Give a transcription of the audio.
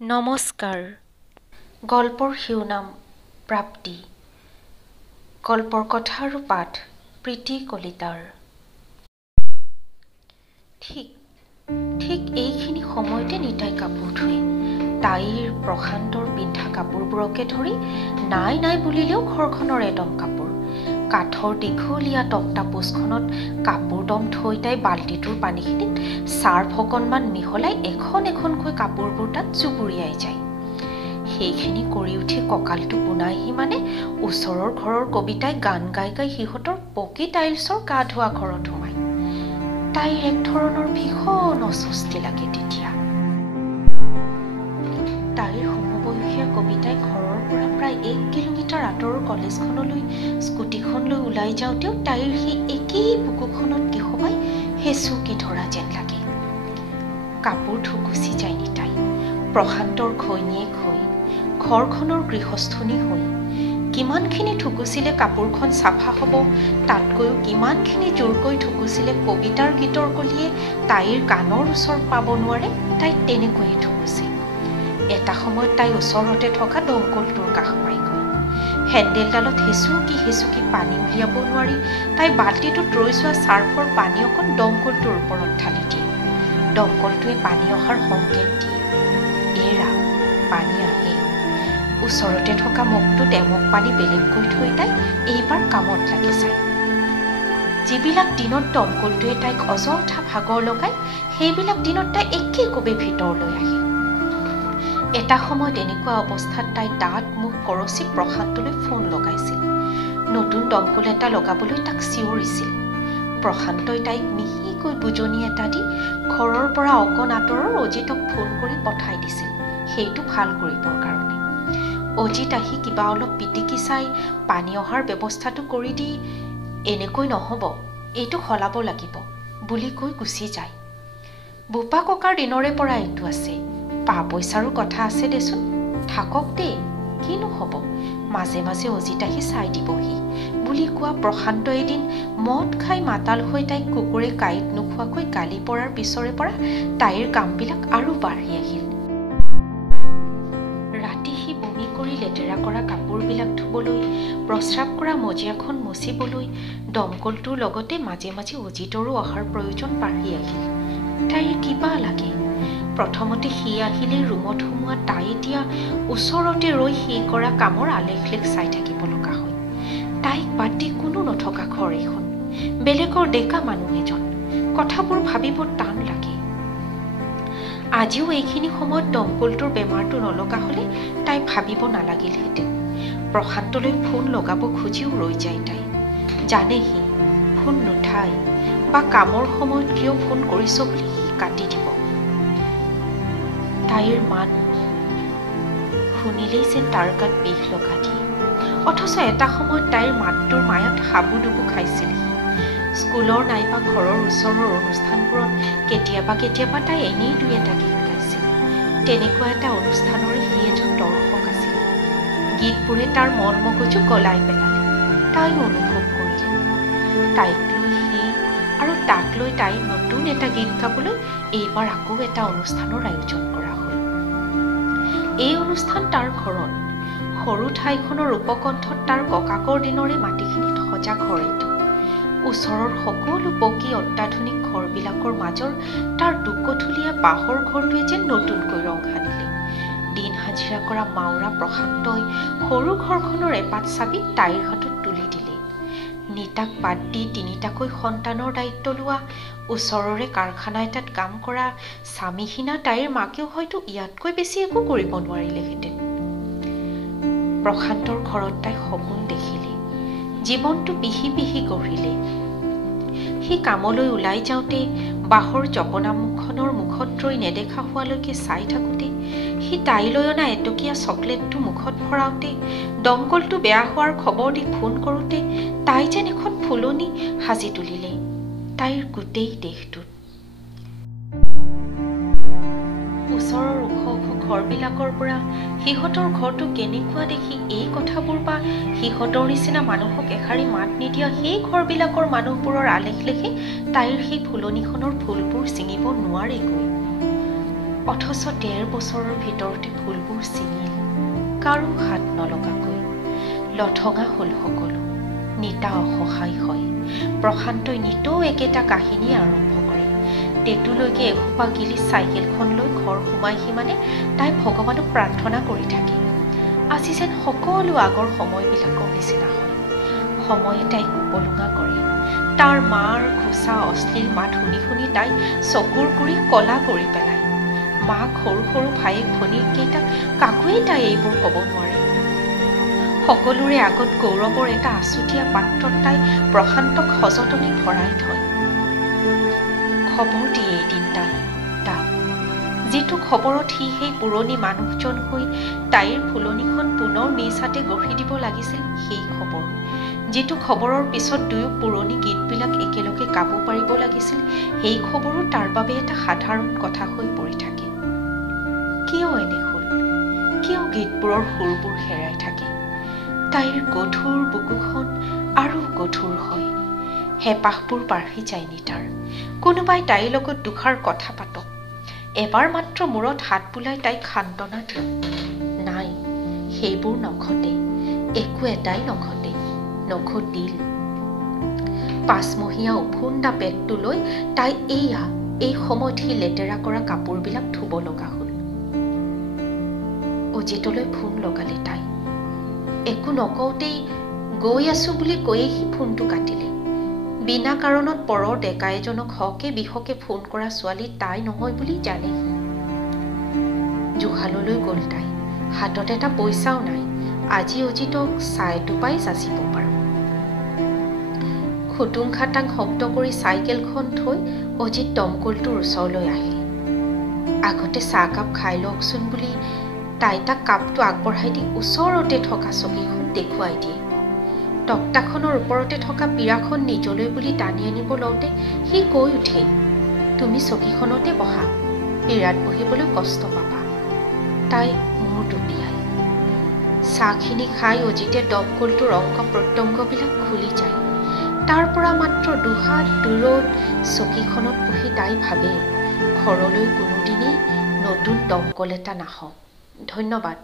নমস্কাৰ। গল্পৰ শিৰোনাম প্ৰাপ্তি। গল্পৰ কথা আৰু পাঠ প্ৰীতি কলিতাৰ। ঠিক এইখিনি সময়তে নিতাই কাপোৰ ধুৱে। তাইৰ প্ৰশান্তৰ পিন্ধা কাপোৰবোৰকে ধৰি নাই বুলিলেও ঘৰখনৰ এদম কাপোৰ। কাঠৰ দীঘলীয়া তক্তা পোছখনত কাপোৰ দম থৈ তাই বাল্টিটোৰ পানীখিনিত চাৰ্ফ অকণমান মিহলাই এখনকৈ কাপোৰবোৰ তাত জুবুৰিয়াই যায়। সেইখিনি কৰি উঠি কঁকালটো পোনাইহি মানে ওচৰৰ ঘৰৰ কবিতাই গান গাই সিহঁতৰ পকী টাইলছৰ গা ধোৱা ঘৰত সোমায়। তাইৰ এক ধৰণৰ ভীষণ অস্বস্তি লাগে তেতিয়া। তাইৰ সমবয়সীয়া কবিতাই ঘৰৰ পৰা প্ৰায় 1 কিলোমিটাৰ আঁতৰৰ কলেজখনলৈ স্কুটিখন লৈ ওলাই যাওঁতেও তাইৰ সেই একেই বুকুখনত কিহবাই হেঁচুকি ধৰা যেন লাগে। কাপোৰ থুকুচি যায় নিতাই। প্ৰশান্তৰ ঘৈণীয়েক হৈ, ঘৰখনৰ গৃহস্থনী হৈ। কিমানখিনি থুকুচিলে কাপোৰখন চাফা হ'ব, তাতকৈও কিমানখিনি জোৰকৈ থুকুচিলে কবিতাৰ গীতৰ কলিয়ে তাইৰ কাণৰ ওচৰ পাব নোৱাৰে, তাই তেনেকৈয়ে থুকুচে। এটা সময়ত তাই ওচৰতে থকা দমকলটোৰ কাষ পাইগৈ। হেণ্ডেলডালত হেঁচুকি পানী উলিয়াব নোৱাৰি তাই বাল্টিটোত ৰৈ যোৱা চাৰ্ফৰ পানী অকণ দমকলটোৰ ওপৰত ঢালি দিয়ে। দমকলটোৱে পানী অহাৰ সংকেত দিয়ে। এৰা, পানী আহে। ওচৰতে থকা মগটোত এমগ পানী বেলেগকৈ থৈ তাই এইবাৰ কামত লাগি যায়। যিবিলাক দিনত দমকলটোৱে তাইক অযথা ভাগৰ লগায়, সেইবিলাক দিনত তাই একেকোবে ভিতৰলৈ আহে। এটা সময়ত এনেকুৱা অৱস্থাত তাই দাঁত মুখ কৰচি প্ৰশান্তলৈ ফোন লগাইছিল। নতুন দমকল এটা লগাবলৈ তাক চিঞৰিছিল। প্ৰশান্তই তাইক মিহিকৈ বুজনি এটা দি ঘৰৰ পৰা অকণ আঁতৰৰ অজিতক ফোন কৰি পঠাই দিছিল, সেইটো ভাল কৰিবৰ কাৰণে। অজিত আহি কিবা অলপ পিটিকি চাই পানী অহাৰ ব্যৱস্থাটো কৰি দি এনেকৈ নহ'ব, এইটো সলাব লাগিব বুলি কৈ গুচি যায়। বোপা ককাৰ দিনৰে পৰা এইটো আছে। পা পইচাৰো কথা আছে দেচোন, থাকক দেই, কিনো হ'ব, মাজে অজিত আহি চাই দিবহি বুলি কোৱা প্ৰশান্ত এদিন মদ খাই মাতাল হৈ তাইক কুকুৰে কাঁইট নোখোৱাকৈ গালি পৰাৰ পিছৰে পৰা তাইৰ কামবিলাক আৰু বাঢ়ি আহিল। ৰাতি সি বমি কৰি লেতেৰা কৰা কাপোৰবিলাক ধুবলৈ, প্ৰস্ৰাৱ কৰা মজিয়াখন মচিবলৈ দমকলটোৰ লগতে মাজে অজিতৰো অহাৰ প্ৰয়োজন বাঢ়ি আহিল। তাইৰ কিবা লাগে। প্ৰথমতে সি আহিলে ৰুমত সোমোৱা তাই এতিয়া ওচৰতে ৰৈ সি কৰা কামৰ আলেখ চাই থাকিব লগা হয়। তাইক বাদ দি কোনো নথকা ঘৰ এখন, বেলেগৰ ডেকা মানুহ এজন, কথাবোৰ ভাবিব টান লাগে। আজিও এইখিনি সময়ত দমকলটোৰ বেমাৰটো নলগা হ'লে তাই ভাবিব নালাগিলহেঁতেন। প্ৰশান্তলৈ ফোন লগাব খুজিও ৰৈ যায় তাই। জানে সি ফোন নুঠাই বা কামৰ সময়ত কিয় ফোন কৰিছ বুলি সি কাটি দিব। তাইৰ মাত শুনিলেই যেন তাৰ গাত বিষ লগা দিয়ে। অথচ এটা সময়ত তাইৰ মাতটোৰ মায়াত হাবুডুবু খাইছিল সি। স্কুলৰ নাইবা ঘৰৰ ওচৰৰ অনুষ্ঠানবোৰত কেতিয়াবা তাই এনেই 2-এটা গীত গাইছিল। তেনেকুৱা এটা অনুষ্ঠানৰে সি এজন দৰ্শক আছিল। গীতবোৰে তাৰ মন মগজু গলাই পেলালে। তাই অনুভৱ কৰিলে। তাইক লৈ সি আৰু তাক লৈ তাই নতুন এটা গীত গাবলৈ এইবাৰ আকৌ এটা অনুষ্ঠানৰ আয়োজন কৰা হ'ল। এই অনুষ্ঠান তাৰ ঘৰত। সৰু ঠাইখনৰ উপকণ্ঠত তাৰ ককাকৰ দিনৰে মাটিখিনিত সজা ঘৰ এইটো। ওচৰৰ সকলো পকী অত্যাধুনিক ঘৰবিলাকৰ মাজৰ তাৰ দুকঠুলীয়া বাঁহৰ ঘৰটোৱে যেন নতুনকৈ ৰং সানিলে। দিন হাজিৰা কৰা মাউৰা প্ৰশান্তই সৰু ঘৰখনৰ এপাত চাবি তাইৰ হাতত তুলি দিলে। নিতাক বাদ দি 3টাকৈ সন্তানৰ দায়িত্ব লোৱা, ওচৰৰে কাৰখানা এটাত কাম কৰা স্বামীহীনা তাইৰ মাকেও হয়তো ইয়াতকৈ বেছি একো কৰিব নোৱাৰিলেহেঁতেন। প্ৰশান্তৰ ঘৰত তাই সপোন দেখিলে। জীৱনটো পিহি গঢ়িলে। সি কামলৈ ওলাই যাওঁতে বাঁহৰ জপনামুখনৰ মুখত ৰৈ নেদেখা হোৱালৈকে চাই থাকোঁতে, সি তাইলৈ অনা এটকীয়া চকলেটটো মুখত ভৰাওঁতে, দমকলটো বেয়া হোৱাৰ খবৰ দি ফোন কৰোঁতে তাই যেন এখন ফুলনি সাজি তুলিলে তাইৰ গোটেই দেহটোত। ওচৰৰ ওখ ঘৰবিলাকৰ পৰা সিহঁতৰ ঘৰটো কেনেকুৱা দেখি এই কথাবোৰ বা সিহঁতৰ নিচিনা মানুহক এষাৰি মাত নিদিয়া সেই ঘৰবিলাকৰ মানুহবোৰৰ আলেখ তাইৰ সেই ফুলনিখনৰ ফুলবোৰ ছিঙিব নোৱাৰেগৈ। অথচ ১.৫ বছৰৰ ভিতৰতে ফুলবোৰ ছিঙিল কাৰো হাত নলগাকৈ। লঠঙা হ'ল সকলো। নিতা অসহায় হয়। প্ৰশান্তই নিতৌ একেটা কাহিনী আৰম্ভ কৰে। টেটুলৈকে এসোপা গিলি চাইকেলখন লৈ ঘৰ সোমাইহি মানে তাই ভগৱানক প্ৰাৰ্থনা কৰি থাকে। আজি যেন সকলো আগৰ সময়বিলাকৰ নিচিনা হয়। সময়ে তাইক উপলুঙা কৰে। তাৰ মাৰ ঘোচা অশ্লীল মাত শুনি শুনি তাই চকুৰ গুৰি কলা কৰি পেলায়। মাক সৰু সৰু ভায়েক ভনীয়েককেইটাক কাকোৱেই তাই এইবোৰ ক'ব নোৱাৰে। সকলোৰে আগত গৌৰৱৰ এটা আছুতীয়া পাত্ৰত তাই প্ৰশান্তক সযতনে ভৰাই থয়। খবৰ দিয়ে এদিন তাক যিটো খবৰত সি সেই পুৰণি মানুহজন হৈ তাইৰ ফুলনিখন পুনৰ নিজ হাতে গঢ়ি দিব লাগিছিল সেই খবৰ। যিটো খবৰৰ পিছত দুয়ো পুৰণি গীতবিলাক একেলগে গাব পাৰিব লাগিছিল সেই খবৰো তাৰ বাবে এটা সাধাৰণ কথা হৈ পৰি থাকে। কিয় এনে হ'ল? কিয় গীতবোৰৰ সুৰবোৰ হেৰাই থাকে? তাইৰ গধুৰ বুকুখন আৰু গধুৰ হয়। হেঁপাহবোৰ বাঢ়ি যায় নিতাৰ। কোনোবাই তাইৰ লগত দুষাৰ কথা পাতক। এবাৰ মাত্ৰ মূৰত হাত বুলাই তাইক সান্তনা দিয়ক। নাই, সেইবোৰ নঘটে। একো এটাই নঘটে। নঘটিল। ৫ মহীয়া উফুন্দা পেটটো লৈ তাই এই সময়ত সি লেতেৰা কৰা কাপোৰবিলাক ধুব লগা হ'ল। অজিতলৈ ফোন লগালে তাই। একো নকওঁতেই গৈ আছো বুলি কৈয়ে সি ফোনটো কাটিলে। বিনা কাৰণত পৰৰ ডেকা এজনক হকে বিহকে ফোন কৰা ছোৱালী তাই নহয় বুলি জানে সি। জুহাললৈ গ'ল তাই। হাতত এটা পইচাও নাই। আজি অজিতক চাহ এটোপাই যাচিব পাৰোঁ। খুটুং খাটাং শব্দ কৰি চাইকেলখন থৈ অজিত দমকলটোৰ ওচৰলৈ আহিল। আগতে চাহকাপ খাই লওকচোন বুলি তাই তাক কাপটো আগবঢ়াই দি ওচৰতে থকা চকীখন দেখুৱাই দিয়ে। তক্তাখনৰ ওপৰতে থকা পীৰাখন নিজলৈ বুলি টানি আনিব লওঁতে সি কৈ উঠে, তুমি চকীখনতে বহা, পীৰাত বহিবলৈ কষ্ট পাবা। তাই মূৰ টুপিয়াই। চাহখিনি খাই অজিতে দমকলটোৰ অংগ প্ৰত্যংগবিলাক খুলি যায়। তাৰ পৰা মাত্ৰ দুহাত দূৰত চকীখনত বহি তাই ভাবে, ঘৰলৈ কোনোদিনেই নতুন দমকল এটা নাহক। ধন্যবাদ।